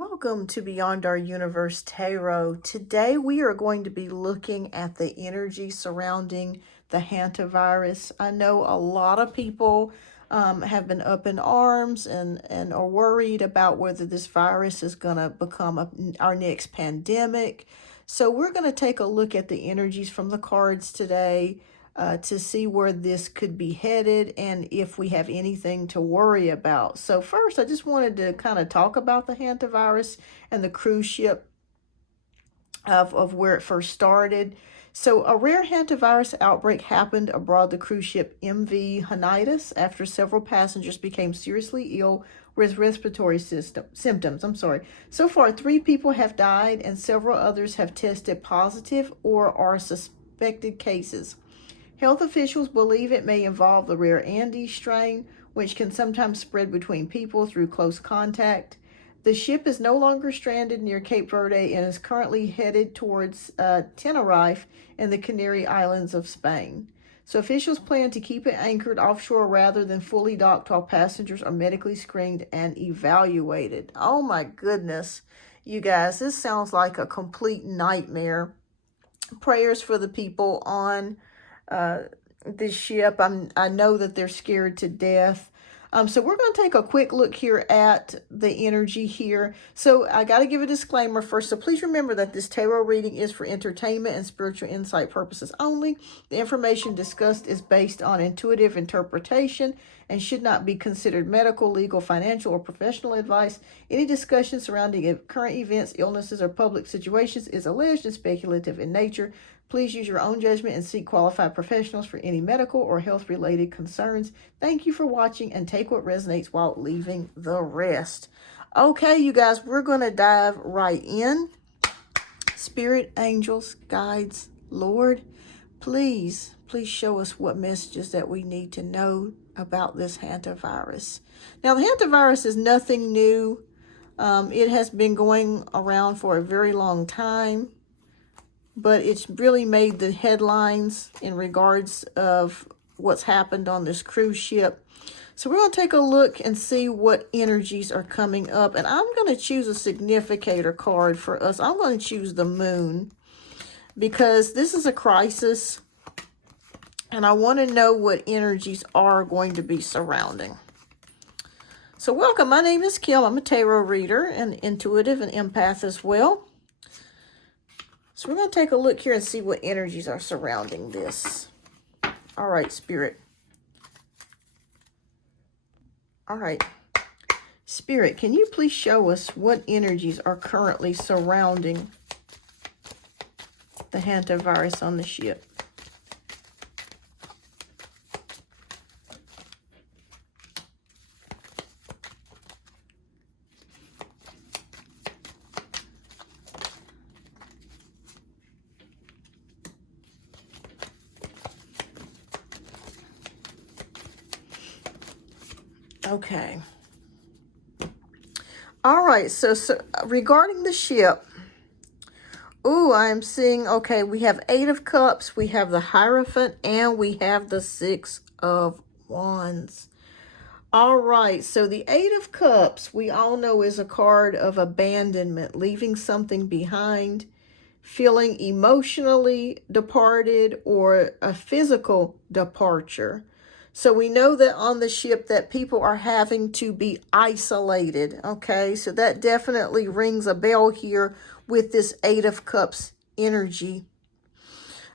Welcome to Beyond Our Universe Tarot. Today we are going to be looking at the energy surrounding the hantavirus. I know a lot of people have been up in arms and are worried about whether this virus is going to become our next pandemic. So we're going to take a look at the energies from the cards today to see where this could be headed and if we have anything to worry about. So first, I just wanted to kind of talk about the hantavirus and the cruise ship of where it first started. So a rare hantavirus outbreak happened aboard the cruise ship MV Hantavirus after several passengers became seriously ill with respiratory symptoms. So far, 3 people have died and several others have tested positive or are suspected cases. Health officials believe it may involve the rare Andes strain, which can sometimes spread between people through close contact. The ship is no longer stranded near Cape Verde and is currently headed towards Tenerife in the Canary Islands of Spain. So officials plan to keep it anchored offshore rather than fully docked while passengers are medically screened and evaluated. Oh my goodness, you guys, this sounds like a complete nightmare. Prayers for the people on this ship. I know that they're scared to death. So we're going to take a quick look here at the energy here. So I got to give a disclaimer first. So please remember that this tarot reading is for entertainment and spiritual insight purposes only. The information discussed is based on intuitive interpretation and should not be considered medical, legal, financial, or professional advice. Any discussion surrounding current events, illnesses, or public situations is alleged and speculative in nature. Please use your own judgment and seek qualified professionals for any medical or health-related concerns. Thank you for watching and take what resonates while leaving the rest. Okay, you guys, we're going to dive right in. Spirit, angels, guides, Lord, please show us what messages that we need to know about this hantavirus. Now, the hantavirus is nothing new. It has been going around for a very long time, but it's really made the headlines in regards of what's happened on this cruise ship. So we're going to take a look and see what energies are coming up. And I'm going to choose a significator card for us. I'm going to choose the moon because this is a crisis. And I want to know what energies are going to be surrounding. So welcome. My name is Kim. I'm a tarot reader and intuitive and empath as well. So we're going to take a look here and see what energies are surrounding this. All right, Spirit. All right. Spirit, can you please show us what energies are currently surrounding the hantavirus on the ship? Okay. All right. So regarding the ship, I'm seeing, okay, we have 8 of Cups, we have the Hierophant, and we have the 6 of Wands. All right. So the 8 of Cups, we all know is a card of abandonment, leaving something behind, feeling emotionally departed, or a physical departure. So we know that on the ship that people are having to be isolated, okay? So that definitely rings a bell here with this 8 of Cups energy.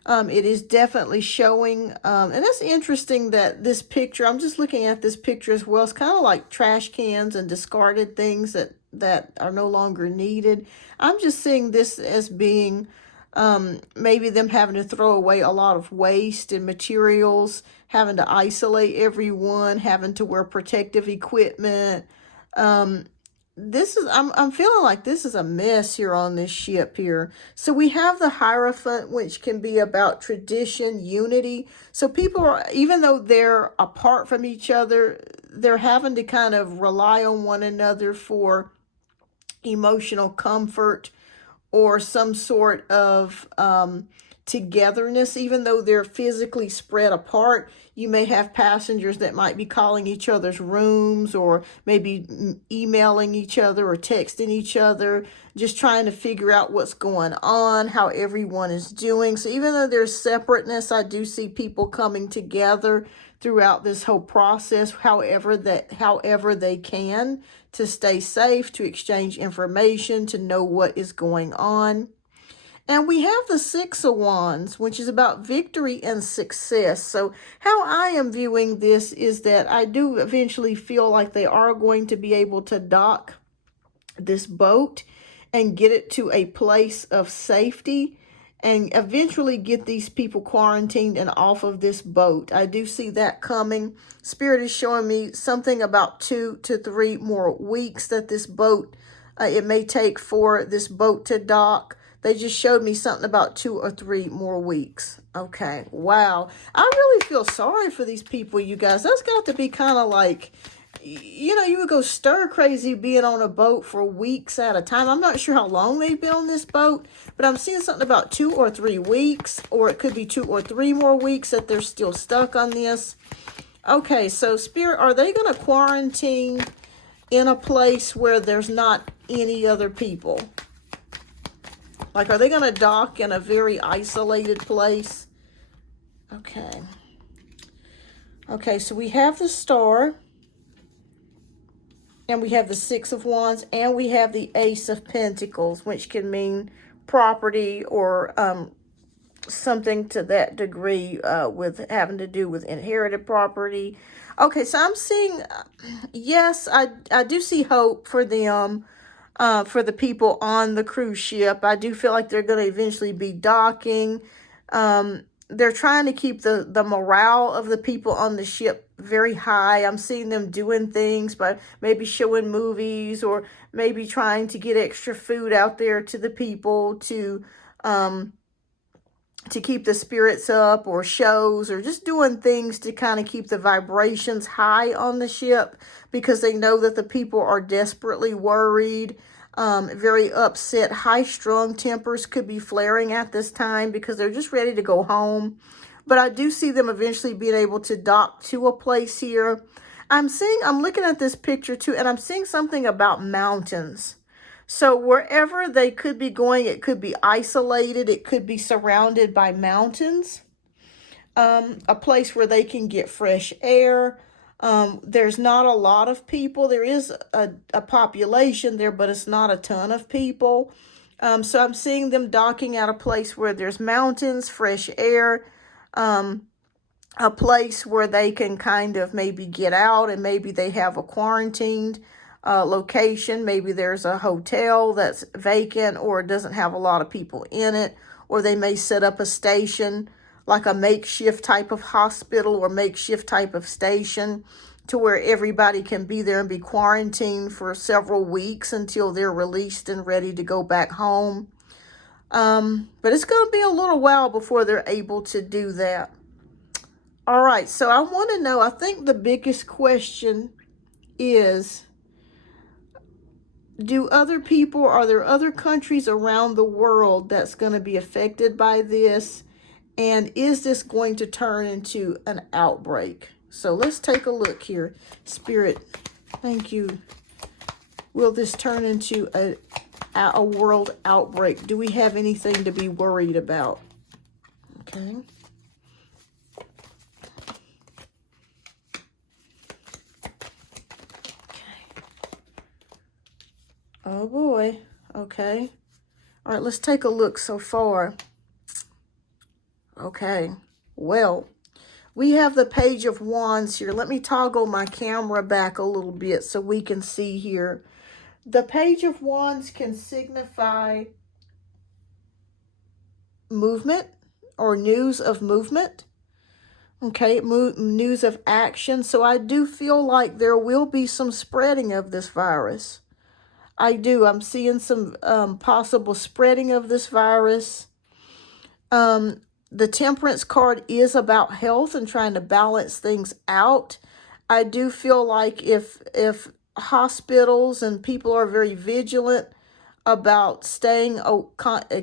It is definitely showing, and that's interesting that this picture, I'm just looking at this picture as well. It's kind of like trash cans and discarded things that are no longer needed. I'm just seeing this as being maybe them having to throw away a lot of waste and materials, having to isolate everyone, having to wear protective equipment. I'm feeling like this is a mess here on this ship here. So we have the Hierophant, which can be about tradition, unity. So people are, even though they're apart from each other, they're having to kind of rely on one another for emotional comfort or some sort of togetherness, even though they're physically spread apart. You may have passengers that might be calling each other's rooms, or maybe emailing each other or texting each other, just trying to figure out what's going on, how everyone is doing. So even though there's separateness, I do see people coming together throughout this whole process, however they can, to stay safe, to exchange information, to know what is going on. And we have the Six of Wands, which is about victory and success. So how I am viewing this is that I do eventually feel like they are going to be able to dock this boat and get it to a place of safety, and eventually get these people quarantined and off of this boat. I do see that coming. Spirit is showing me something about 2 to 3 more weeks that this boat, it may take for this boat to dock. They just showed me something about 2 or 3 more weeks. Okay, wow. I really feel sorry for these people, you guys. That's got to be kind of like, you know, you would go stir crazy being on a boat for weeks at a time. I'm not sure how long they've been on this boat, but I'm seeing something about 2 or 3 weeks, or it could be 2 or 3 more weeks that they're still stuck on this. Okay, so Spirit, are they going to quarantine in a place where there's not any other people? Like, are they going to dock in a very isolated place? Okay. Okay, so we have the Star, and we have the Six of Wands, and we have the Ace of Pentacles, which can mean property or something to that degree, with having to do with inherited property. Okay, so I'm seeing, yes, I do see hope for them. For the people on the cruise ship. I do feel like they're going to eventually be docking. They're trying to keep the morale of the people on the ship very high. I'm seeing them doing things, but maybe showing movies, or maybe trying to get extra food out there to the people to keep the spirits up, or shows, or just doing things to kind of keep the vibrations high on the ship, because they know that the people are desperately worried, very upset. High-strung tempers could be flaring at this time because they're just ready to go home. But I do see them eventually being able to dock to a place here. I'm looking at this picture too, and I'm seeing something about mountains. So wherever they could be going, it could be isolated. It could be surrounded by mountains. A place where they can get fresh air. There's not a lot of people. There is a population there, but it's not a ton of people. So I'm seeing them docking at a place where there's mountains, fresh air, a place where they can kind of maybe get out, and maybe they have a quarantined location. Maybe there's a hotel that's vacant, or it doesn't have a lot of people in it, or they may set up a station, like a makeshift type of hospital or makeshift type of station, to where everybody can be there and be quarantined for several weeks until they're released and ready to go back home. But it's going to be a little while before they're able to do that. All right, so I want to know, I think the biggest question is, are there other countries around the world that's going to be affected by this? And is this going to turn into an outbreak? So let's take a look here. Spirit, thank you. Will this turn into a world outbreak? Do we have anything to be worried about? Okay. Oh boy. Okay. All right, let's take a look so far. Okay. Well, we have the Page of Wands here. Let me toggle my camera back a little bit so we can see here. The Page of Wands can signify movement or news of movement. Okay, news of action. So I do feel like there will be some spreading of this virus. I do. I'm seeing some possible spreading of this virus. The Temperance card is about health and trying to balance things out. I do feel like if hospitals and people are very vigilant, about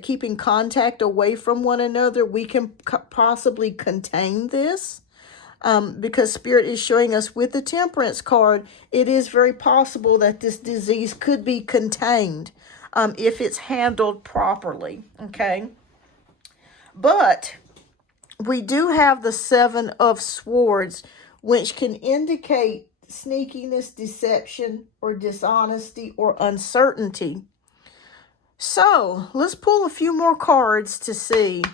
keeping contact away from one another, we can possibly contain this. Because Spirit is showing us with the Temperance card, it is very possible that this disease could be contained if it's handled properly, okay? But we do have the Seven of Swords, which can indicate sneakiness, deception, or dishonesty, or uncertainty. So, let's pull a few more cards to see.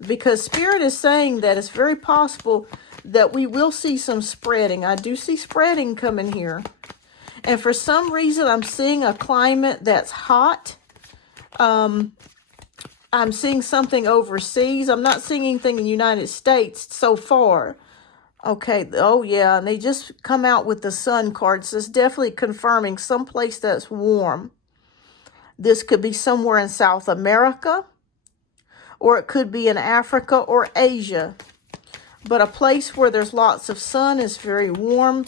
Because Spirit is saying that it's very possible that we will see some spreading. I do see spreading coming here. And for some reason, I'm seeing a climate that's hot. I'm seeing something overseas. I'm not seeing anything in the United States so far. Okay, oh yeah, and they just come out with the Sun card. So it's definitely confirming someplace that's warm. This could be somewhere in South America, or it could be in Africa or Asia. But a place where there's lots of sun is very warm.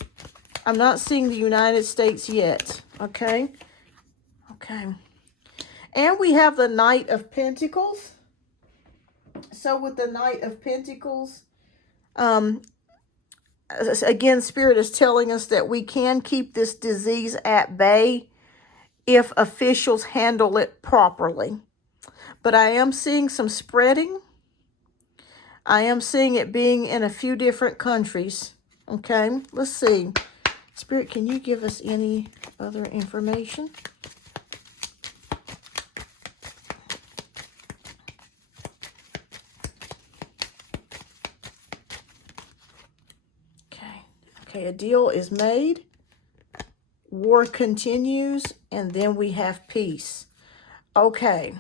I'm not seeing the United States yet, okay? Okay. And we have the Knight of Pentacles. So with the Knight of Pentacles, again, Spirit is telling us that we can keep this disease at bay if officials handle it properly. But I am seeing some spreading. I am seeing it being in a few different countries. Okay, let's see. Spirit, can you give us any other information? Okay, a deal is made. War continues, and then we have peace. Okay.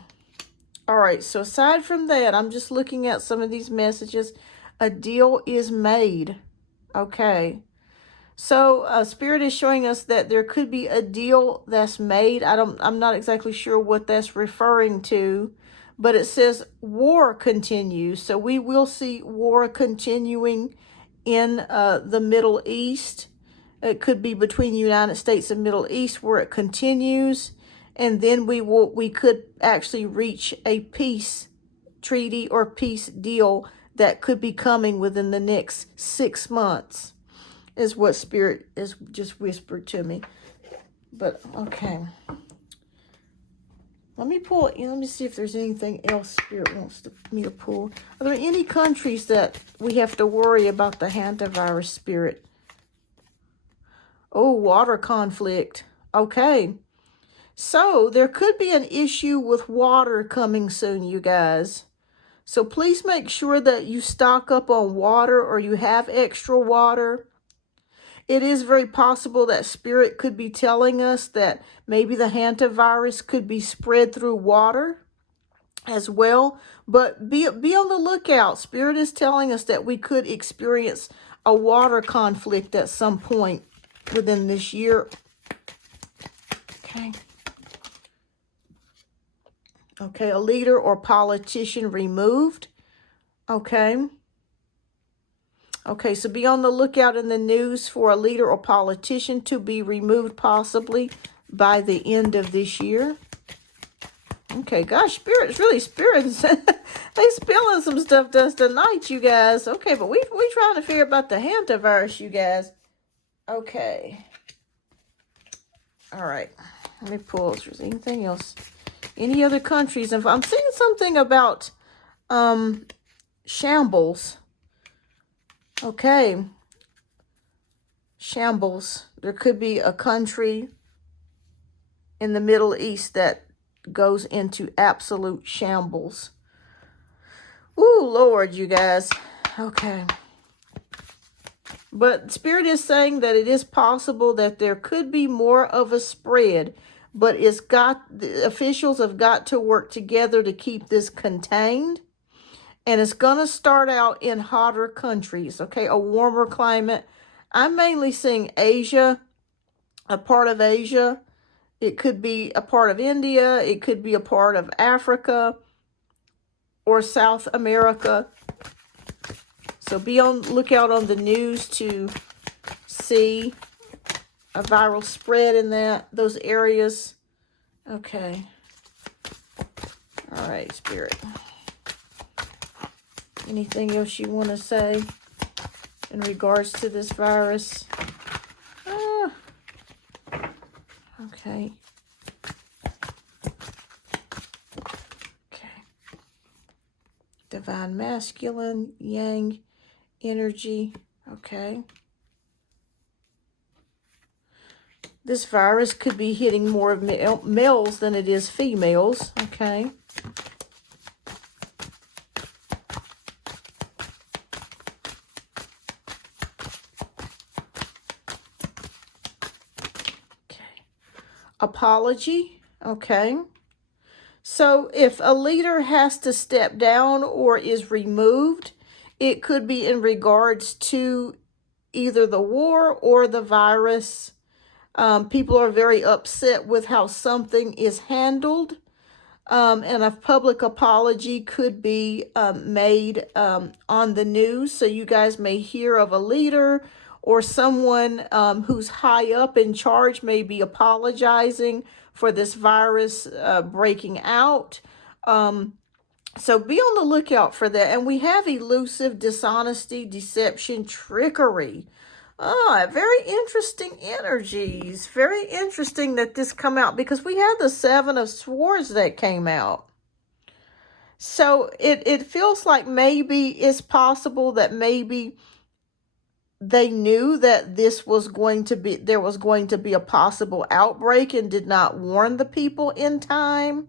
All right, so aside from that, I'm just looking at some of these messages. A deal is made. Okay. So Spirit is showing us that there could be a deal that's made. I'm not exactly sure what that's referring to, but it says war continues. So we will see war continuing in the Middle East. It could be between the United States and Middle East where it continues. And then we could actually reach a peace treaty or peace deal that could be coming within the next 6 months, is what Spirit is just whispered to me. But okay, let me pull it. Let me see if there's anything else Spirit wants me to pull. Are there any countries that we have to worry about the hantavirus, Spirit? Oh, water conflict. Okay. So, there could be an issue with water coming soon, you guys. So, please make sure that you stock up on water or you have extra water. It is very possible that Spirit could be telling us that maybe the hantavirus could be spread through water as well. But be on the lookout. Spirit is telling us that we could experience a water conflict at some point within this year. Okay. Okay, a leader or politician removed. Okay. Okay, so be on the lookout in the news for a leader or politician to be removed possibly by the end of this year. Okay, gosh, Spirit's they spilling some stuff to us tonight, you guys. Okay, but we trying to figure about the hantavirus, you guys. Okay. All right. Let me pull. Is there anything else? Any other countries? And I'm seeing something about shambles. Okay. Shambles. There could be a country in the Middle East that goes into absolute shambles. Ooh, Lord, you guys. Okay. But Spirit is saying that it is possible that there could be more of a spread, but the officials have got to work together to keep this contained. And it's going to start out in hotter countries, okay, a warmer climate. I'm mainly seeing Asia, a part of Asia. It could be a part of India. It could be a part of Africa or South America. So be on lookout on the news to see a viral spread in those areas. Okay. All right, Spirit. Anything else you want to say in regards to this virus? Okay. Okay. Divine masculine, yang energy. Okay. This virus could be hitting more of males than it is females. Okay. Apology. Okay. So if a leader has to step down or is removed, it could be in regards to either the war or the virus. People are very upset with how something is handled. And a public apology could be made on the news. So you guys may hear of a leader or someone who's high up in charge may be apologizing for this virus breaking out. So be on the lookout for that. And we have elusive, dishonesty, deception, trickery. Very interesting energies. Very interesting that this come out, because we had the Seven of Swords that came out. So it feels like maybe it's possible that maybe they knew that there was going to be a possible outbreak and did not warn the people in time.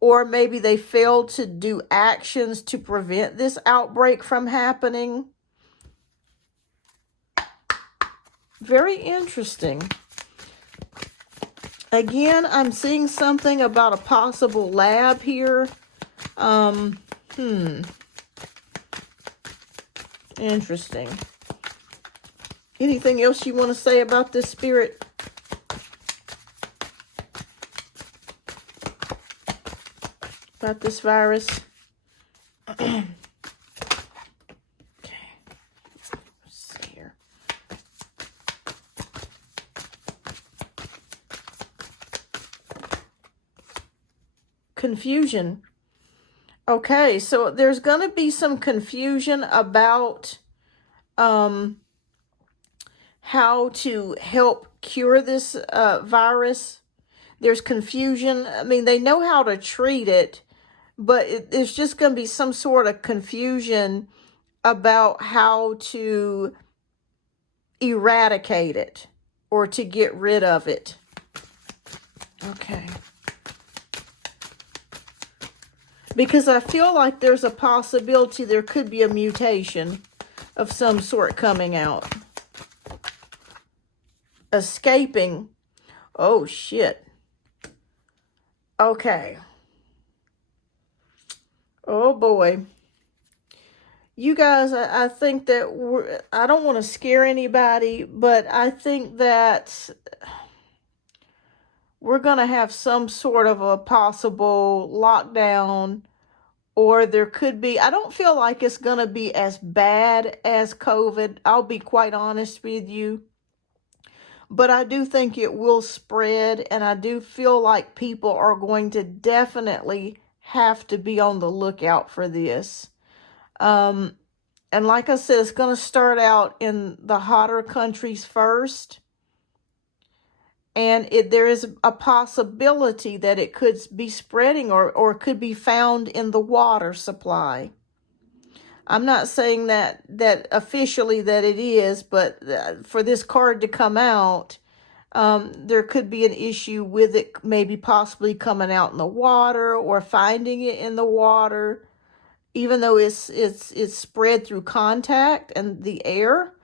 Or maybe they failed to do actions to prevent this outbreak from happening. Very interesting. Again, I'm seeing something about a possible lab here. Interesting. Anything else you want to say about this, Spirit? About this virus? Okay. Let's see here. Confusion. Okay, so there's going to be some confusion about how to help cure this virus. There's confusion. I mean, they know how to treat it, but there's just going to be some sort of confusion about how to eradicate it or to get rid of it. Okay. Because I feel like there's a possibility there could be a mutation of some sort coming out. Escaping. Oh, shit. Okay. Oh, boy. You guys, I think that I don't want to scare anybody, but I think that we're going to have some sort of a possible lockdown, or there could be, I don't feel like it's going to be as bad as COVID. I'll be quite honest with you. But I do think it will spread, and I do feel like people are going to definitely have to be on the lookout for this. And like I said, it's going to start out in the hotter countries first. And there is a possibility that it could be spreading or could be found in the water supply. I'm not saying that officially that it is, but for this card to come out, there could be an issue with it maybe possibly coming out in the water or finding it in the water, even though it's spread through contact and the air.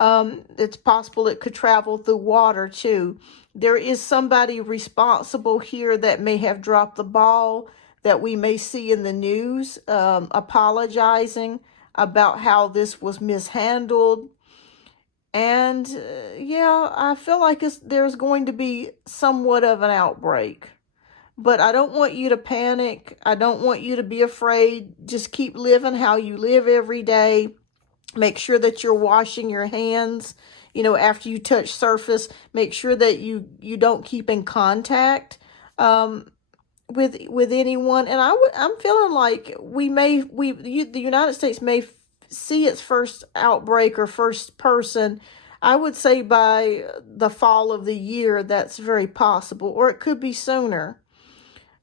It's possible it could travel through water too. There is somebody responsible here that may have dropped the ball that we may see in the news, apologizing about how this was mishandled. And yeah, I feel like there's going to be somewhat of an outbreak. But I don't want you to panic. I don't want you to be afraid. Just keep living how you live every day. Make sure that you're washing your hands you know, after you touch surface, make sure that you don't keep in contact with anyone. And I'm feeling like the United States may see its first outbreak or first person, I would say by the fall of the year. That's very possible, or it could be sooner.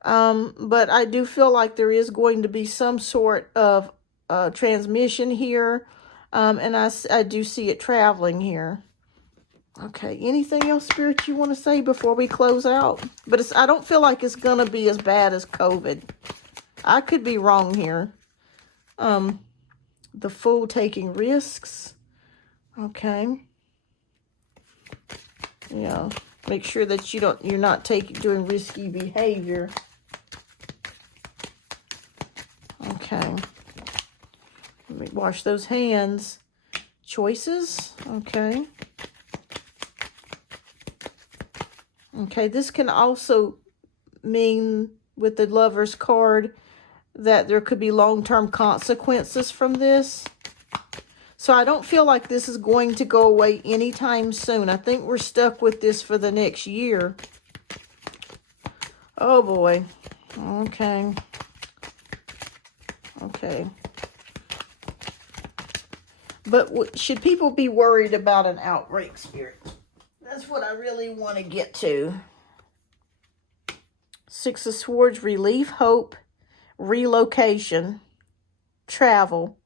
But I do feel like there is going to be some sort of transmission here, and I do see it traveling here. Okay, anything else, Spirit, you want to say before we close out? But I don't feel like it's going to be as bad as COVID. I could be wrong here. The Fool taking risks. Okay. Yeah. Make sure that you're not doing risky behavior. Okay. Let me wash those hands. Choices. Okay. Okay, this can also mean, with the Lover's card, that there could be long-term consequences from this. So I don't feel like this is going to go away anytime soon. I think we're stuck with this for the next year. Oh boy. Okay. Okay. But should people be worried about an outbreak, Spirit? That's what I really want to get to. Six of Swords, relief, hope, relocation, travel.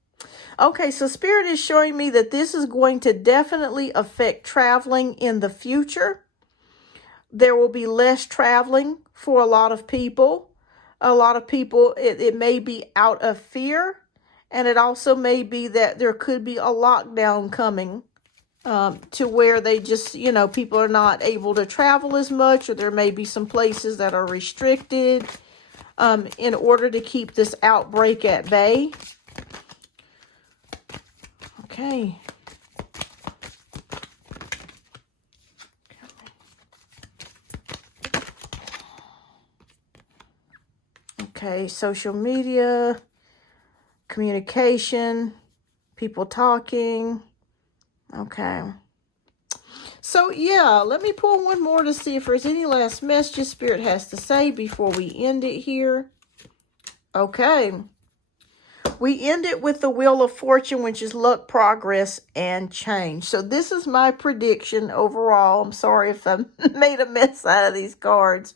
Okay, so Spirit is showing me that this is going to definitely affect traveling in the future. There will be less traveling for a lot of people. A lot of people, it may be out of fear, and it also may be that there could be a lockdown coming. To where they just, you know, people are not able to travel as much, or there may be some places that are restricted in order to keep this outbreak at bay. Okay. Okay, social media, communication, people talking. Okay. So, yeah, let me pull one more to see if there's any last messages Spirit has to say before we end it here. Okay. We end it with the Wheel of Fortune, which is luck, progress, and change. So this is my prediction overall. I'm sorry if I made a mess out of these cards.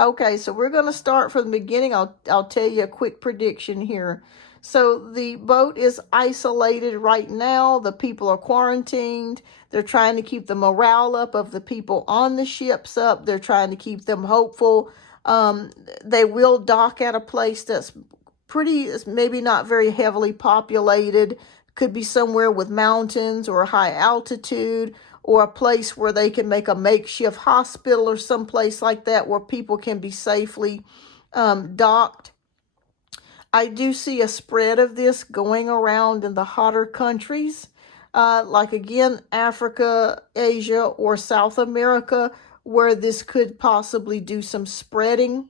Okay, so we're going to start from the beginning. I'll tell you a quick prediction here. So the boat is isolated right now. The people are quarantined. They're trying to keep the morale up of the people on the ships up. They're trying to keep them hopeful. They will dock at a place that's maybe not very heavily populated. Could be somewhere with mountains or high altitude, or a place where they can make a makeshift hospital or someplace like that where people can be safely docked. I do see a spread of this going around in the hotter countries, like again, Africa, Asia, or South America, where this could possibly do some spreading.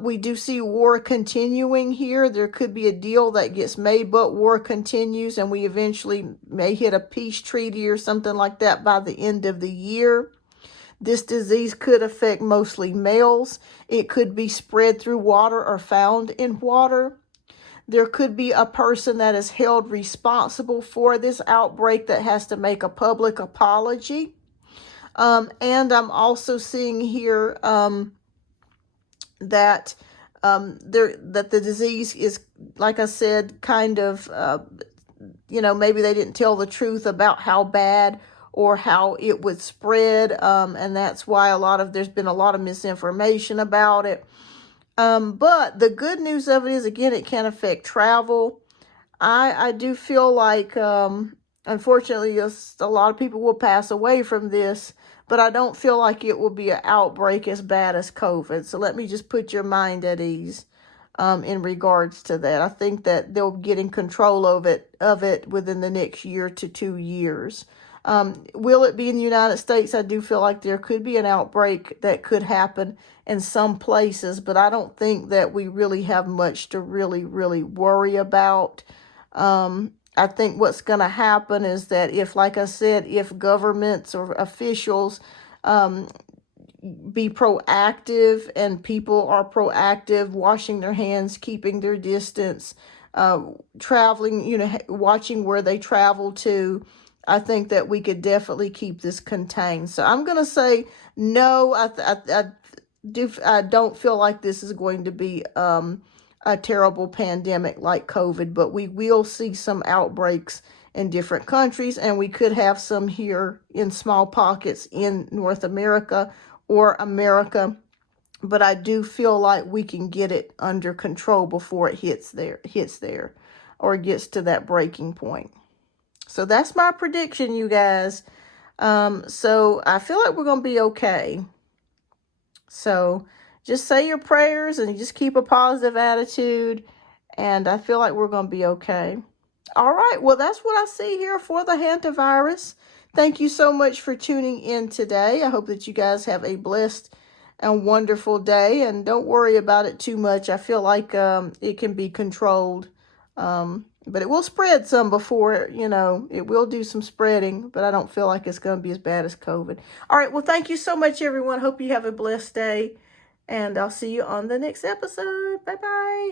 We do see war continuing here. There could be a deal that gets made, but war continues, and we eventually may hit a peace treaty or something like that by the end of the year. This disease could affect mostly males. It could be spread through water or found in water. There could be a person that is held responsible for this outbreak that has to make a public apology. And I'm also seeing here that the disease is, like I said, kind of, maybe they didn't tell the truth about how bad or how it would spread, and that's why there's been a lot of misinformation about it. But the good news of it is, again, it can affect travel. I do feel like, unfortunately, a lot of people will pass away from this, but I don't feel like it will be an outbreak as bad as COVID. So let me just put your mind at ease in regards to that. I think that they'll get in control of it within the next year to 2 years. Will it be in the United States? I do feel like there could be an outbreak that could happen in some places, but I don't think that we really have much to really, really worry about. I think what's going to happen is that if, like I said, if governments or officials be proactive and people are proactive, washing their hands, keeping their distance, traveling, watching where they travel to, I think that we could definitely keep this contained. So I'm going to say no. I don't feel like this is going to be a terrible pandemic like COVID, but we will see some outbreaks in different countries, and we could have some here in small pockets in North America or America. But I do feel like we can get it under control before it hits there, or gets to that breaking point. So that's my prediction, you guys. So I feel like we're going to be okay. So just say your prayers and just keep a positive attitude. And I feel like we're going to be okay. All right. Well, that's what I see here for the Hantavirus. Thank you so much for tuning in today. I hope that you guys have a blessed and wonderful day. And don't worry about it too much. I feel like it can be controlled. But it will spread some before, it will do some spreading, but I don't feel like it's going to be as bad as COVID. All right. Well, thank you so much, everyone. Hope you have a blessed day, and I'll see you on the next episode. Bye-bye.